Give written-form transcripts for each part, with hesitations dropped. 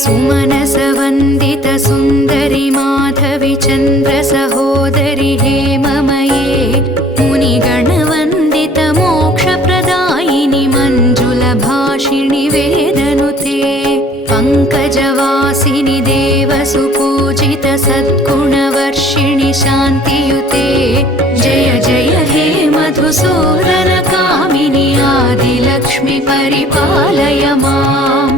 सुमनसवन्दित सुन्दरि माधवि चन्द्र सहोदरि हेममये मुनिगणवन्दित मोक्षप्रदायिनि मञ्जुलभाषिणि वेदनुते पङ्कजवासिनि देवसुपूजित सद्गुणवर्षिणि शान्तियुते जय जय हे मधुसूदन कामिनि आदिलक्ष्मि परिपालय माम्।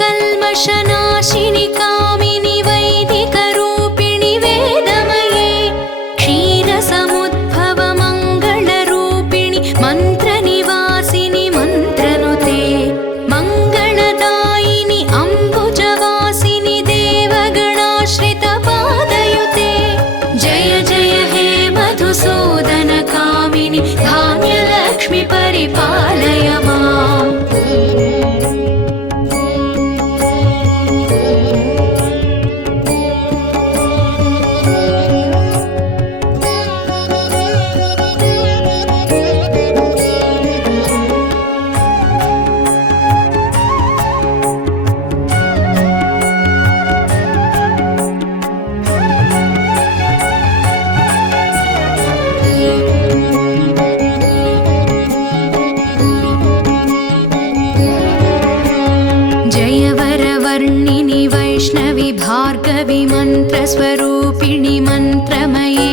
कल्मषनाशिनि कामिनि वैदिकरूपिणि वेदमये क्षीरसमुद्भव मङ्गलरूपिणि मन्त्रनिवासिनि मन्त्रनुते मङ्गलदायिनि अम्बुजवासिनि देवगणाश्रितपादयुते जय जय हे मधुसूदन कामिनि धान्यलक्ष्मि परिपालय माम्। वैष्णवि भार्गवि मन्त्रस्वरूपिणि मन्त्रमये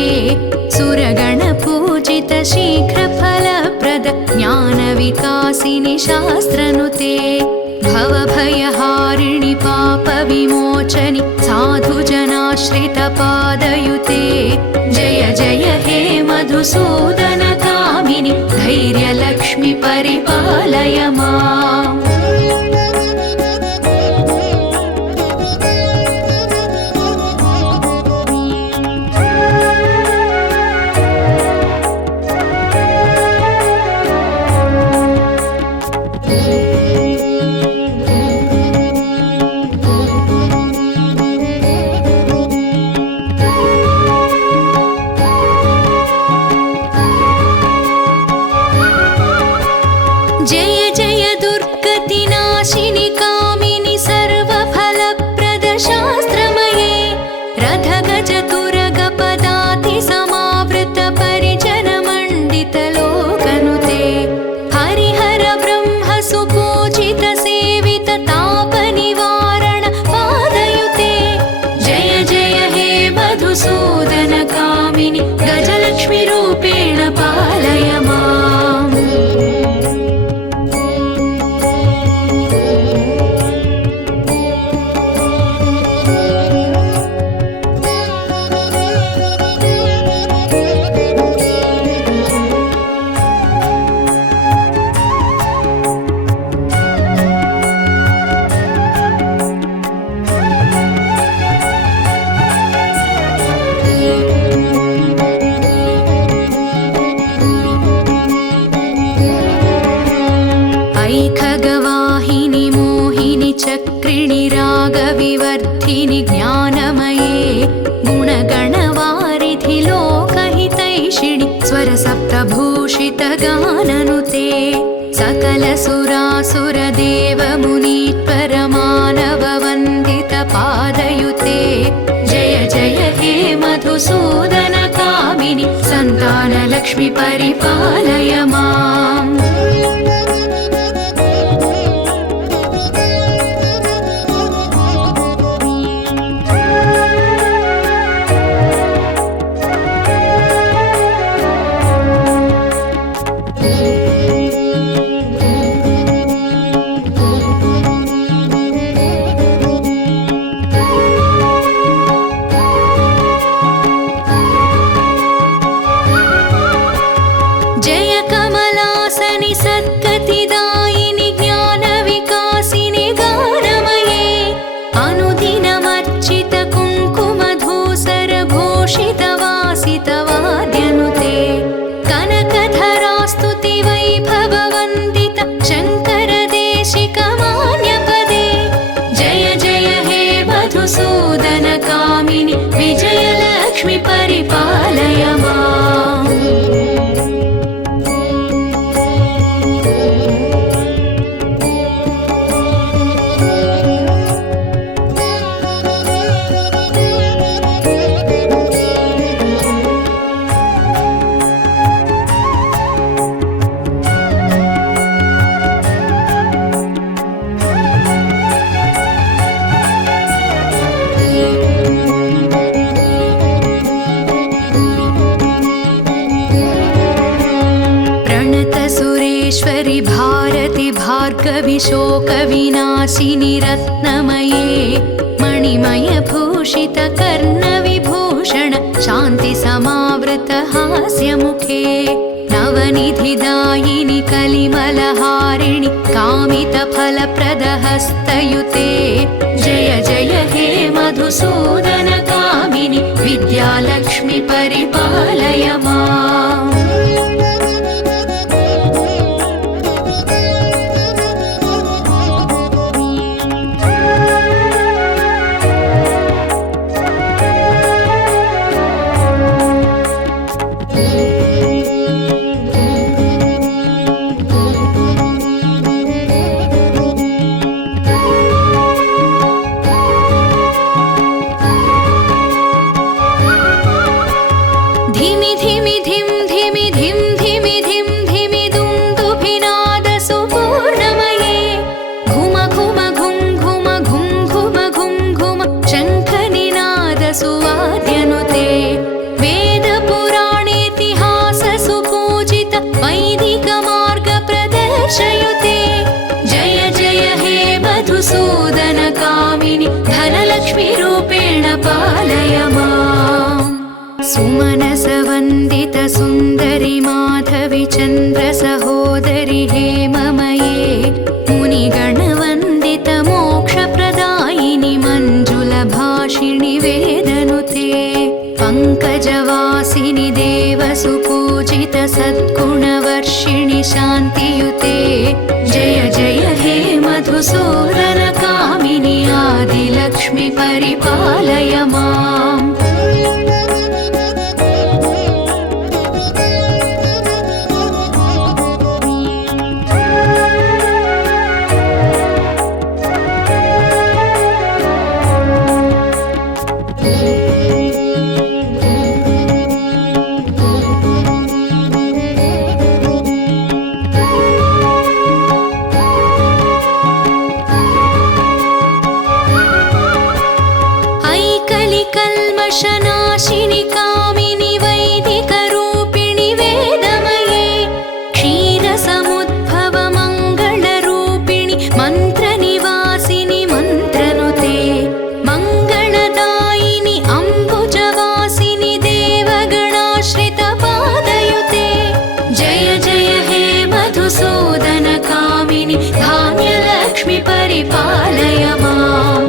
सुरगणपूजित शीघ्रफलप्रद ज्ञानविकासिनि शास्त्रनुते भवभयहारिणि पापविमोचनि साधुजनाश्रितपादयुते जय जय हे मधुसूदन कामिनि धैर्यलक्ष्मि परिपालय माम्। जय जय दुर्गतिनाशिनि कामिनि सर्वफलप्रद शास्त्रमये रथगजतुरगपदाति समावृत परिजनमण्डित लोकनुते हरिहर ब्रह्म सुपूजित सेवित तापनिवारण पादयुते जय जय हे मधुसूदन कामिनि गजलक्ष्मि रूपेण पालय माम्। ऐखगवाहिनि मोहिनि चक्रिणि रागविवर्धिनि ज्ञानमये गुणगणवारिधि लोकहितैषिणि स्वरसप्तभूषित गाननुते सकलसुरासुरदेवमुनीश्वर मानववन्दित पादयुते जय जय हे मधुसूदन कामिनि सन्तानलक्ष्मि परिपालय माम्। जय कमला कामिनि विजयलक्ष्मि परिपालय माम्। सुरेश्वरि भारति भार्गवि शोकविनाशिनि रत्नमये मणिमयभूषित कर्णविभूषण शान्ति समावृत हास्यमुखे नवनिधिदायिनि कलिमलहारिणि कामितफलप्रदहस्तयुते जय जय हे मधुसूदन कामिनि विद्यालक्ष्मि परिपालय माम्। धिमि धिमि धिम धिमि धिम धिमि धिम धिमि दुन्दुभिनाद सुपूर्णमये घुम घुम घुम घुम घुम घुम घुम घुम शङ्खनिनाद सुवाद्यनुते वेदपुराणेतिहास सुपूजित वैदिक मार्ग प्रदर्शयुते जय जय हे मधुसूदन कामिनि धनलक्ष्मी रूपेण पालय माम्। सुमनसवन्दित सुन्दरि माधवि चन्द्र सहोदरि हेममये मुनिगणवन्दित मोक्षप्रदायिनि मञ्जुलभाषिणि वेदनुते पङ्कजवासिनि देवसुपूजित सद्गुणवर्षिणि शान्तियुते जय जय हे मधुसूदन कामिनि आदिलक्ष्मि परिपालय माम्। कल्मषनाशिनि कामिनि वैदिकरूपिणि वेदमये क्षीरसमुद्भव मङ्गलरूपिणि मन्त्रनिवासिनि मन्त्रनुते मङ्गलदायिनि अम्बुजवासिनि देवगणाश्रित पादयुते जय जय हे मधुसूदन कामिनि धान्यलक्ष्मि परिपालय माम्।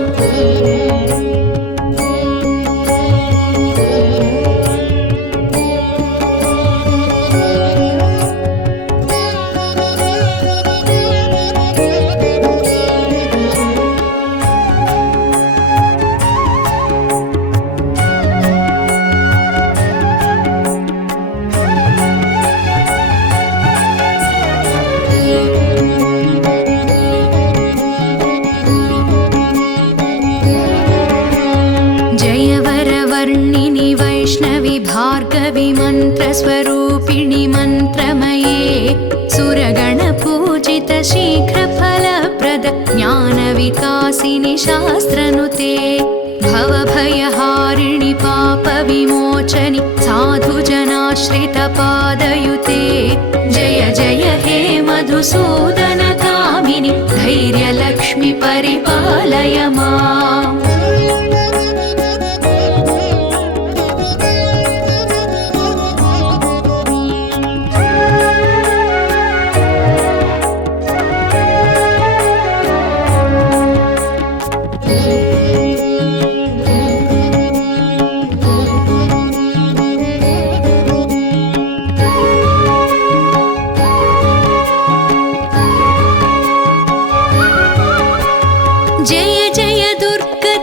जयवरवर्णिनि वैष्णवि भार्गवि मन्त्रस्वरूपिणि मन्त्रमये सुरगणपूजित शीघ्रफलप्रद ज्ञानविकासिनि शास्त्रनुते भवभयहारिणि पापविमोचनि साधुजनाश्रितपादयुते जय जय हे मधुसूदन कामिनि धैर्यलक्ष्मि परिपालय माम्। जय जय दुर्गति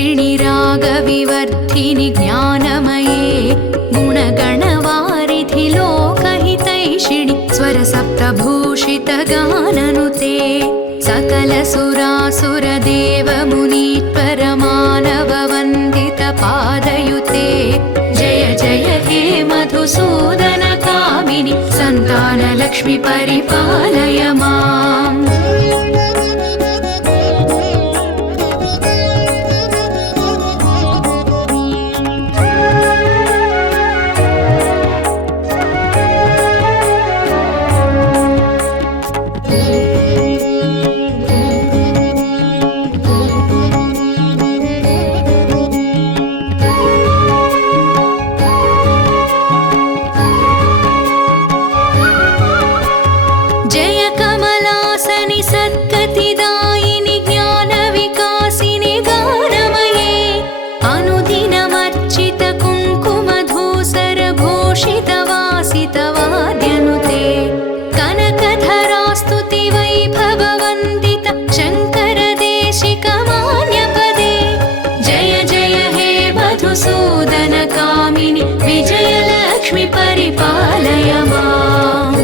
श्रीनि रागविवर्धिनि ज्ञानमये गुणगणवारिधि लोकहितैषिणि स्वरसप्तभूषितगाननुते सकलसुरासुरदेवमुनीश्वरमानववन्दितपादयुते जय जय हे मधुसूदनकामिनि सन्तानलक्ष्मि परिपालय माम्। मधुसूदनकामिनि विजयलक्ष्मि परिपालय माम्।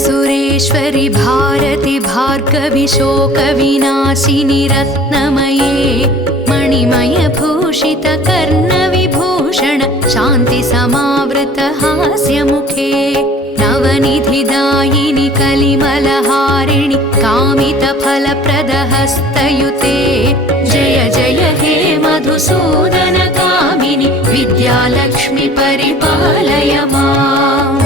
सुरेश्वरि भारति भार्गवि शोकविनाशिनि रत्नमये मणिमयभूषित कर्णविभूषण शान्ति समावृत हास्यमुखे नवनिधिदायिनि कलिमलहारिणि कामितफलप्रदहस्तयुते जय जय हे मधुसूदनकामिनि विद्यालक्ष्मि परिपालय माम्।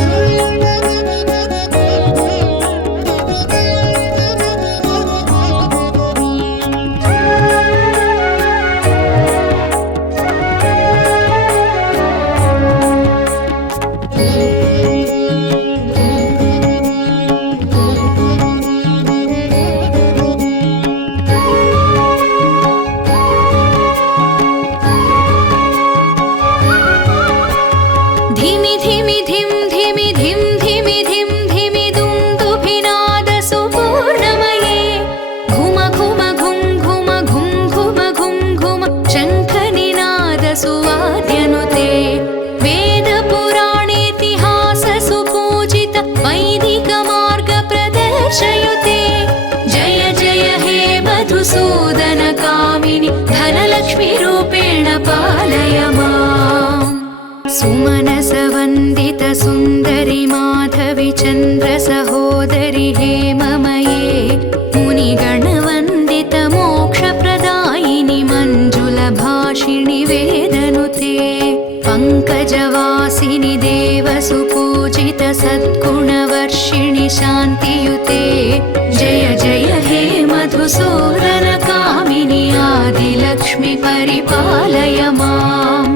धिमि धिमि धिम धिमि धिम धिमि धिम धिमि दुन्दुभिनाद सुपूर्णमये घुम घुम घुम घुम घुम घुम घुम घुम शङ्खनिनाद सुवाद्यनुते वेदपुराणेतिहास सुपूजित वैदिक मार्ग प्रदर्शयुते जय जय हे मधुसूदनकामिनि धनलक्ष्मि रूपेण पालय माम्। सुमनसवन्दित सुन्दरि माधवि चन्द्र सहोदरि हेममये मुनिगणवन्दित मोक्षप्रदायिनि मञ्जुलभाषिणि वेदनुते पङ्कजवासिनि देवसुपूजित सद्गुणवर्षिणि शान्तियुते जय जय हे मधुसूदनकामिनि आदिलक्ष्मि परिपालय माम्।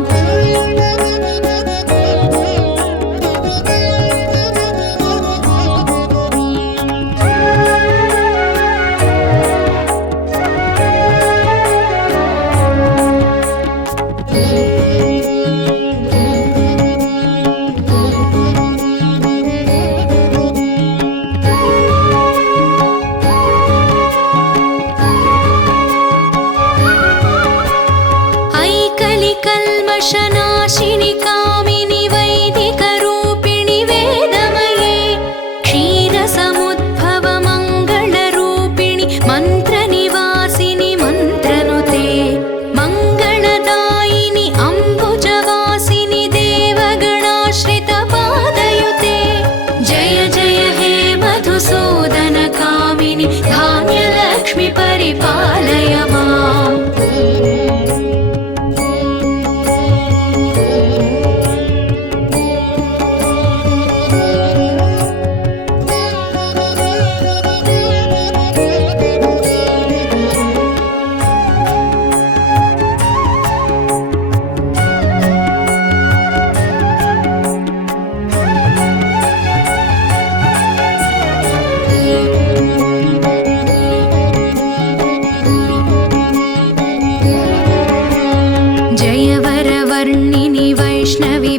कल्मषनाशिनि कामिनि वैदिकरूपिणि वेदमये क्षीरसमुद्भव मङ्गलरूपिणि मन्त्रनिवासिनि मन्त्रनुते मङ्गलदायिनि अम्बुजवासिनि देवगणाश्रितपादयुते जय जय हे मधुसूदनकामिनि धान्यलक्ष्मि परिपालय माम्।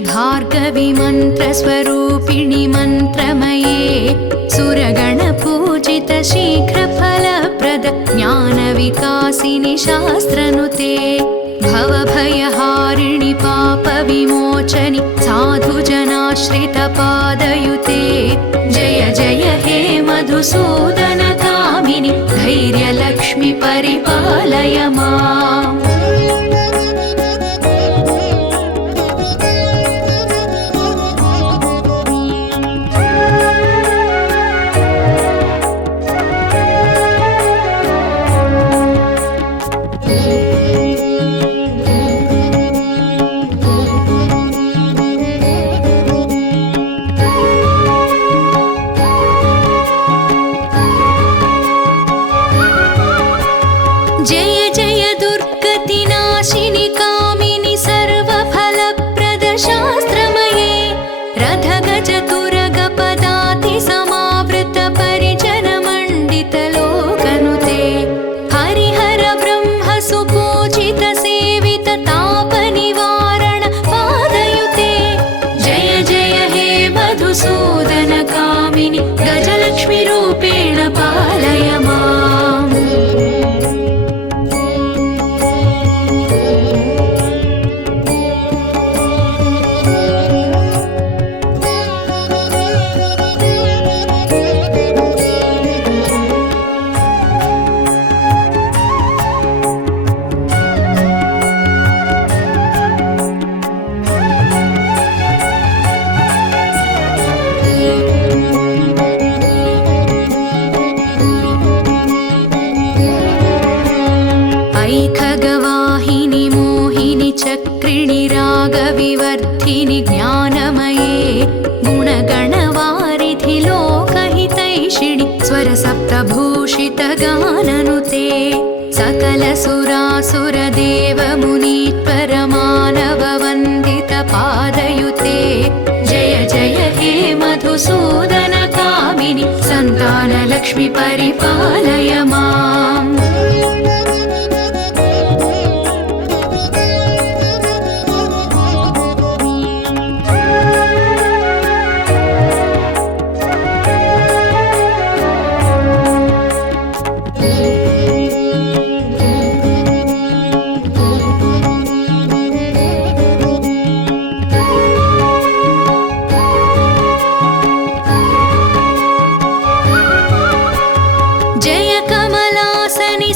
भार्गवी मन्त्रस्वरूपिणि मन्त्रमये सुरगणपूजित शीघ्रफलप्रद ज्ञानविकासिनि शास्त्रनुते भवभयहारिणि पापविमोचनि साधुजनाश्रितपादयुते जय जय हे मधुसूदनकामिनि धैर्यलक्ष्मि परिपालय माम्। गजलक्ष्मीरूपेण पालय माम्। ऐखगवाहिनि मोहिनि चक्रिणि रागविवर्धिनि ज्ञानमये गुणगणवारिधि लोकहितैषिणि स्वरसप्तभूषितगाननुते सकलसुरासुरदेवमुनीश्वरमानववन्दितपादयुते जय जय हे मधुसूदनकामिनि सन्तानलक्ष्मि परिपालय माम्।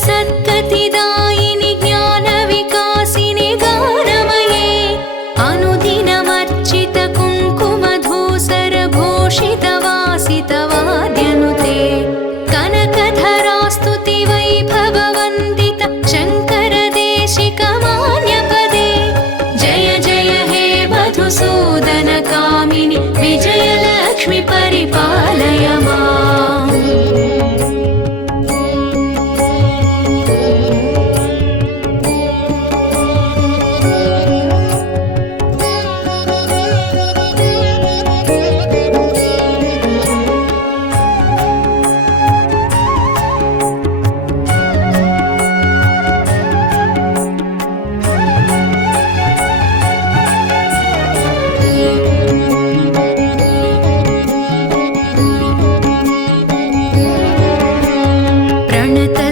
सद्गतिदायिनि ज्ञानविकासिनि गानमये अनुदिनमर्चित कुङ्कुमधूसरभूषितवासितवाद्यनुते कनकधरास्तुति वैभववन्दित शङ्करदेशिकमान्यपदे जय जय हे मधुसूदनकामिनि विजयलक्ष्मि परिपालय माम्।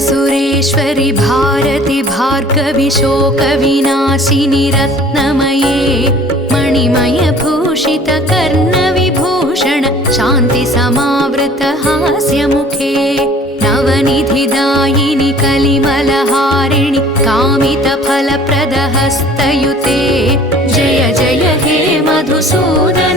सुरेश्वरि भारति भार्गवि शोकविनाशिनि रत्नमये मणिमयभूषित कर्णविभूषण शान्ति समावृत हास्यमुखे नवनिधिदायिनि कलिमलहारिणि कामितफलप्रदहस्तयुते जय जय हे मधुसूदन